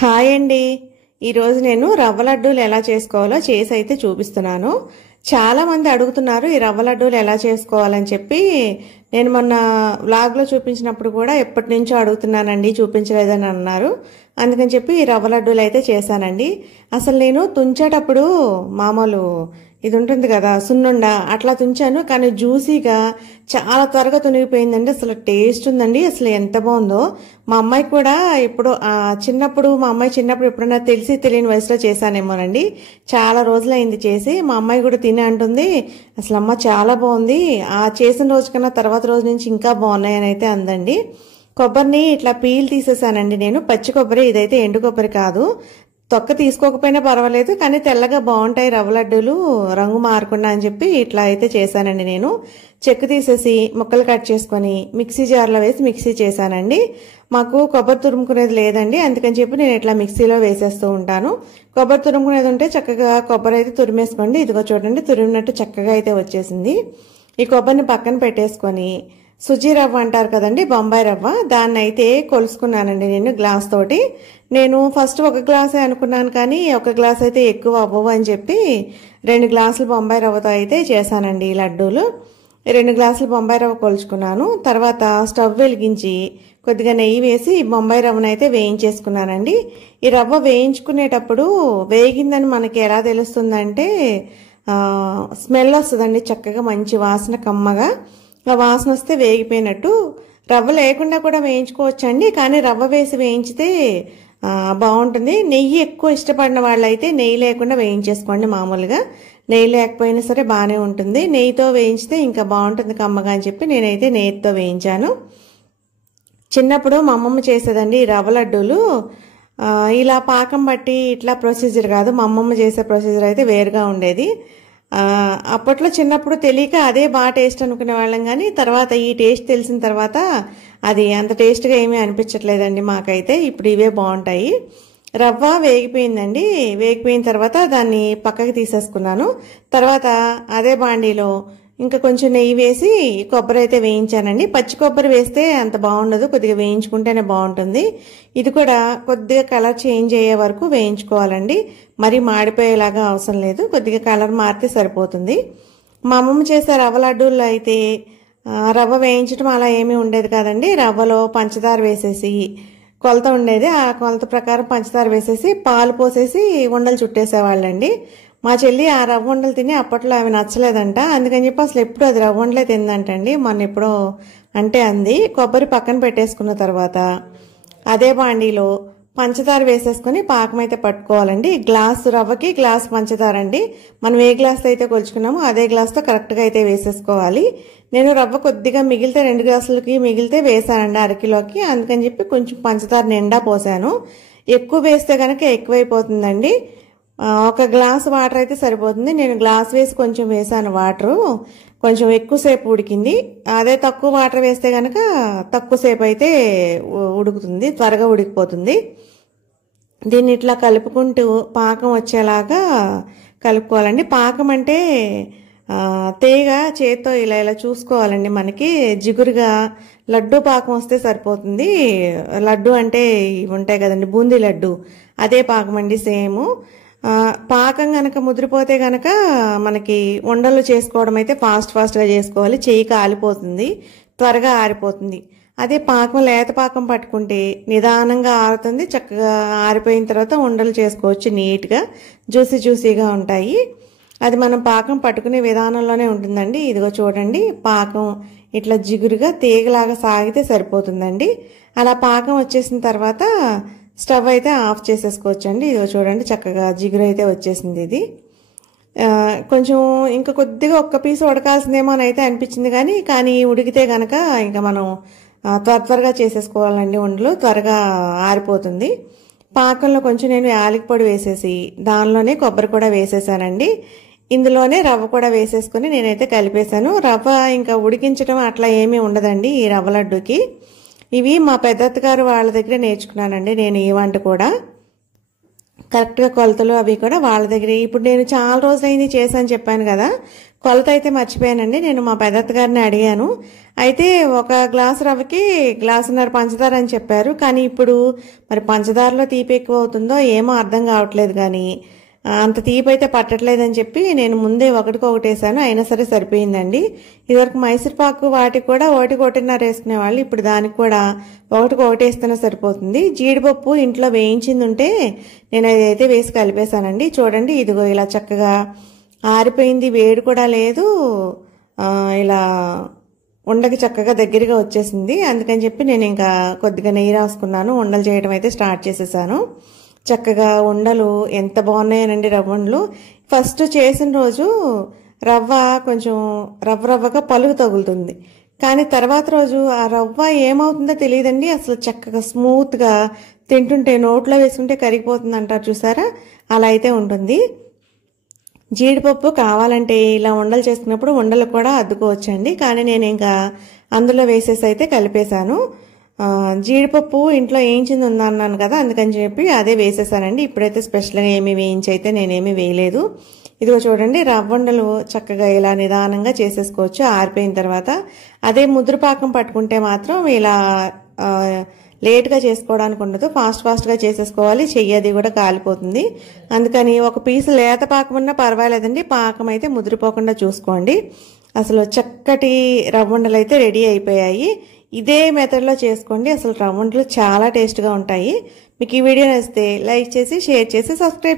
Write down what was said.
Hi అండి. ఈరోజు నేను రవ్వ లడ్డూలు ఎలా చేసుకోవాలో చేసి అయితే చూపిస్తున్నాను. చాలా మంది అడుగుతున్నారు ఈ రవ్వ లడ్డూలు ఎలా చేసుకోవాలని చెప్పి. నేను మొన్న వ్లాగ్లో చూపించినప్పుడు కూడా ఎప్పటి నుంచో అడుగుతున్నానండి, చూపించలేదని అన్నారు. అందుకని చెప్పి ఈ రవ్వ లడ్డూలు అయితే చేశానండి. అసలు నేను తుంచేటప్పుడు మామూలు ఇది ఉంటుంది కదా సున్నుండ, అట్లా తుంచాను. కానీ జ్యూసీగా చాలా త్వరగా తునిగిపోయిందండి. అసలు టేస్ట్ ఉందండి, అసలు ఎంత బాగుందో. మా అమ్మాయి కూడా ఇప్పుడు చిన్నప్పుడు మా అమ్మాయి చిన్నప్పుడు ఎప్పుడన్నా తెలిసి తెలియని వయసులో చేశానేమోనండి. చాలా రోజులైంది చేసి. మా అమ్మాయి కూడా తిని అంటుంది, అసలు అమ్మ చాలా బాగుంది, ఆ చేసిన రోజు కన్నా తర్వాత రోజు నుంచి ఇంకా బాగున్నాయని అయితే అందండి. కొబ్బరిని ఇట్లా పీల్ తీసేసానండి నేను. పచ్చి కొబ్బరి, ఇదైతే ఎండు కొబ్బరి కాదు. తొక్క తీసుకోకపోయినా పర్వాలేదు, కానీ తెల్లగా బాగుంటాయి రవ్వ లడ్డూలు, రంగు మారకుండా అని చెప్పి ఇట్లా అయితే చేశానండి నేను. చెక్కు తీసేసి ముక్కలు కట్ చేసుకొని మిక్సీ జార్లో వేసి మిక్సీ చేశానండి. మాకు కొబ్బరి తురుముకునేది లేదండి, అందుకని చెప్పి నేను ఇట్లా మిక్సీలో వేసేస్తూ ఉంటాను. కొబ్బరి తురుముకునేది ఉంటే చక్కగా కొబ్బరి అయితే తురిమేసుకోండి. ఇదిగో చూడండి, తురిమినట్టు చక్కగా అయితే వచ్చేసింది. ఈ కొబ్బరిని పక్కన పెట్టేసుకొని సుజీ రవ్వ అంటారు కదండి, బొంబాయి రవ్వ, దాన్ని అయితే కొలుసుకున్నానండి నేను గ్లాస్ తోటి. నేను ఫస్ట్ ఒక గ్లాసే అనుకున్నాను, కానీ ఒక గ్లాస్ అయితే ఎక్కువ అవ్వవు అని చెప్పి 2 గ్లాసులు బొంబాయి రవ్వతో అయితే చేశానండి ఈ లడ్డూలు. 2 గ్లాసులు బొంబాయి రవ్వ కొలుచుకున్నాను. తర్వాత స్టవ్ వెలిగించి కొద్దిగా నెయ్యి వేసి బొంబాయి రవ్వను అయితే వేయించేసుకున్నానండి. ఈ రవ్వ వేయించుకునేటప్పుడు వేగిందని మనకి ఎలా తెలుస్తుందంటే స్మెల్ వస్తుందండి, చక్కగా మంచి వాసన, కమ్మగా ఆ వాసన వస్తే వేగిపోయినట్టు. రవ్వ లేకుండా కూడా వేయించుకోవచ్చండి, కానీ రవ్వ వేసి వేయించితే బాగుంటుంది. నెయ్యి ఎక్కువ ఇష్టపడిన వాళ్ళైతే నెయ్యి లేకుండా వేయించేసుకోండి. మామూలుగా నెయ్యి లేకపోయినా సరే బాగానే ఉంటుంది. నెయ్యితో వేయించితే ఇంకా బాగుంటుంది కమ్మగా అని చెప్పి నేనైతే నెయ్యితో వేయించాను. చిన్నప్పుడు మా అమ్మమ్మ చేసేదండి ఈ రవ్వ లడ్డూలు. ఇలా పాకం బట్టి ఇట్లా ప్రొసీజర్ కాదు, మా అమ్మమ్మ చేసే ప్రొసీజర్ అయితే వేరుగా ఉండేది. అప్పట్లో చిన్నప్పుడు తెలియక అదే బాగా టేస్ట్ అనుకునే వాళ్ళం, కానీ తర్వాత ఈ టేస్ట్ తెలిసిన తర్వాత అది అంత టేస్ట్గా ఏమీ అనిపించట్లేదండి మాకైతే. ఇప్పుడు ఇవే బాగుంటాయి. రవ్వ వేగిపోయిందండి. వేగిపోయిన తర్వాత దాన్ని పక్కకి తీసేసుకున్నాను. తర్వాత అదే బాండీలో ఇంకా కొంచెం నెయ్యి వేసి కొబ్బరి అయితే వేయించానండి. పచ్చి కొబ్బరి వేస్తే అంత బాగుండదు, కొద్దిగా వేయించుకుంటేనే బాగుంటుంది. ఇది కూడా కొద్దిగా కలర్ చేంజ్ అయ్యే వరకు వేయించుకోవాలండి. మరీ మాడిపోయేలాగా అవసరం లేదు, కొద్దిగా కలర్ మారితే సరిపోతుంది. మా అమ్మమ్మ చేసే రవ్వ లడ్డూల్లో అయితే రవ్వ వేయించడం అలా ఏమీ ఉండేది కాదండి. రవ్వలో పంచదార వేసేసి కొలత ఉండేది, ఆ కొలత ప్రకారం పంచదార వేసేసి పాలు పోసేసి ఉండలు చుట్టేసేవాళ్ళండి. మా చెల్లి ఆ రవ్వ ఉండలు తిని అప్పట్లో అవి నచ్చలేదంట, అందుకని చెప్పి అసలు ఎప్పుడు అది రవ్వ ఉండలే తిందంటండి. మొన్న ఎప్పుడో అంటే అంది. కొబ్బరి పక్కన పెట్టేసుకున్న తర్వాత అదే బాండీలో పంచదార వేసేసుకుని పాకం అయితే పట్టుకోవాలండి. గ్లాసు రవ్వకి గ్లాస్ పంచదార అండి. మనం ఏ గ్లాస్తో అయితే కొలుచుకున్నామో అదే గ్లాస్తో కరెక్ట్గా అయితే వేసేసుకోవాలి. నేను రవ్వ కొద్దిగా మిగిలితే 2 గ్లాసులకి మిగిలితే వేసానండి అరకిలోకి, అందుకని చెప్పి కొంచెం పంచదార నిండా పోసాను. ఎక్కువ వేస్తే కనుక ఎక్కువైపోతుందండి. 1 గ్లాస్ వాటర్ అయితే సరిపోతుంది. నేను గ్లాస్ వేసి కొంచెం వేసాను వాటరు, కొంచెం ఎక్కువసేపు ఉడికింది. అదే తక్కువ వాటర్ వేస్తే కనుక తక్కువసేపు అయితే ఉడుకుతుంది, త్వరగా ఉడికిపోతుంది. దీన్ని ఇట్లా కలుపుకుంటూ పాకం వచ్చేలాగా కలుపుకోవాలండి. పాకం అంటే తేగ చేత్తో ఇలా ఇలా చూసుకోవాలండి. మనకి జిగురుగా లడ్డు పాకం వస్తే సరిపోతుంది. లడ్డు అంటే ఇవి ఉంటాయి కదండి, బూందీ లడ్డు, అదే పాకం అండి సేమ్. పాకం గనక ముదిరిపోతే గనక మనకి ఉండలు చేసుకోవడం అయితే ఫాస్ట్గా చేసుకోవాలి, చెయ్యి కాలిపోతుంది, త్వరగా ఆరిపోతుంది. అదే పాకం లేత పాకం పట్టుకుంటే నిదానంగా ఆరుతుంది, చక్కగా ఆరిపోయిన తర్వాత ఉండలు చేసుకోవచ్చు, నీట్గా జ్యూసీగా ఉంటాయి. అది మనం పాకం పట్టుకునే విధానంలోనే ఉంటుందండి. ఇదిగో చూడండి, పాకం ఇట్లా జిగురుగా తీగలాగా సాగితే సరిపోతుందండి. అలా పాకం వచ్చేసిన తర్వాత స్టవ్ అయితే ఆఫ్ చేసేసుకోవచ్చండి. ఇదిగో చూడండి, చక్కగా జిగురు అయితే వచ్చేసింది. ఇది కొంచెం ఇంకా కొద్దిగా ఒక్క పీసు ఉడకాల్సిందేమో అని అయితే అనిపించింది, కానీ ఉడికితే గనక ఇంకా మనం త్వరగా చేసేసుకోవాలండి. ఉండలు త్వరగా ఆరిపోతుంది. పాకంలో కొంచెం నేను యాలకి పొడి వేసేసి దానిలోనే కొబ్బరి కూడా వేసేసానండి. ఇందులోనే రవ్వ కూడా వేసేసుకుని నేనైతే కలిపేశాను. రవ్వ ఇంకా ఉడికించడం అట్లా ఏమీ ఉండదండి ఈ రవ్వ లడ్డూకి. ఇవి మా పెద్దత్తగారు వాళ్ళ దగ్గర నేర్చుకున్నానండి నేను ఈ వంట కూడా. కరెక్ట్గా కొలతలు అవి కూడా వాళ్ళ దగ్గర. ఇప్పుడు నేను చాలా రోజులైంది చేశాను చెప్పాను కదా, కొలత అయితే మర్చిపోయానండి. నేను మా పెద్దత్త గారిని అడిగాను. అయితే ఒక గ్లాసు రవ్వకి గ్లాసున్నర పంచదార అని చెప్పారు. కానీ ఇప్పుడు మరి పంచదారలో తీపి ఎక్కువ అవుతుందో ఏమో అర్థం కావట్లేదు. కానీ అంత తీపి అయితే పట్టట్లేదని చెప్పి నేను ముందే ఒకటికొకటి వేసాను. అయినా సరే సరిపోయిందండి. ఇదివరకు మైసూర్పాకు వాటికి కూడా ఒకటిన్నర వేసుకునేవాళ్ళు. ఇప్పుడు దానికి కూడా ఒకటి వేస్తేనే సరిపోతుంది. జీడిపప్పు ఇంట్లో వేయించింది ఉంటే నేను అదైతే వేసి కలిపేశానండి. చూడండి, ఇదిగో ఇలా చక్కగా ఆరిపోయింది, వేడి కూడా లేదు. ఇలా ఉండకి చక్కగా దగ్గరగా వచ్చేసింది. అందుకని చెప్పి నేను ఇంకా కొద్దిగా నెయ్యి రాసుకున్నాను. ఉండలు చేయడం అయితే స్టార్ట్ చేసేసాను. చక్కగా ఉండలు ఎంత బాగున్నాయనండి రవ్వ ఉండలు. ఫస్ట్ చేసిన రోజు రవ్వ కొంచెం రవ్వగా పలుగు తగులుతుంది. కానీ తర్వాత రోజు ఆ రవ్వ ఏమవుతుందో తెలియదండి. అసలు చక్కగా స్మూత్గా తింటుంటే నోట్లో వేసుకుంటే కరిగిపోతుంది అంటారు చూసారా, అలా అయితే ఉంటుంది. జీడిపప్పు కావాలంటే ఇలా ఉండలు చేసుకున్నప్పుడు ఉండలు కూడా అద్దుకోవచ్చండి. కానీ నేను ఇంకా అందులో వేసేసి అయితే కలిపేశాను. జీడిపప్పు ఇంట్లో వేయించింది ఉందన్నాను కదా, అందుకని చెప్పి అదే వేసేసానండి. ఇప్పుడైతే స్పెషల్గా ఏమి వేయించి అయితే నేనేమి వేయలేదు. ఇదిగో చూడండి, రవ్వండలు చక్కగా ఇలా నిదానంగా చేసేసుకోవచ్చు ఆరిపోయిన తర్వాత. అదే ముద్రపాకం పట్టుకుంటే మాత్రం ఇలా లేట్గా చేసుకోవడానికి ఉండదు, ఫాస్ట్గా చేసేసుకోవాలి. చెయ్యి అది కూడా కాలిపోతుంది. అందుకని ఒక పీసు లేత పాకం ఉన్నా పర్వాలేదండి, పాకం అయితే ముదిరిపోకుండా చూసుకోండి. అసలు చక్కటి రవ్వండలు అయితే రెడీ అయిపోయాయి. ఇదే మెథడ్లో చేసుకోండి. అసలు రవ్వండలు చాలా టేస్ట్గా ఉంటాయి. మీకు ఈ వీడియో నచ్చితే లైక్ చేసి, షేర్ చేసి, సబ్స్క్రైబ్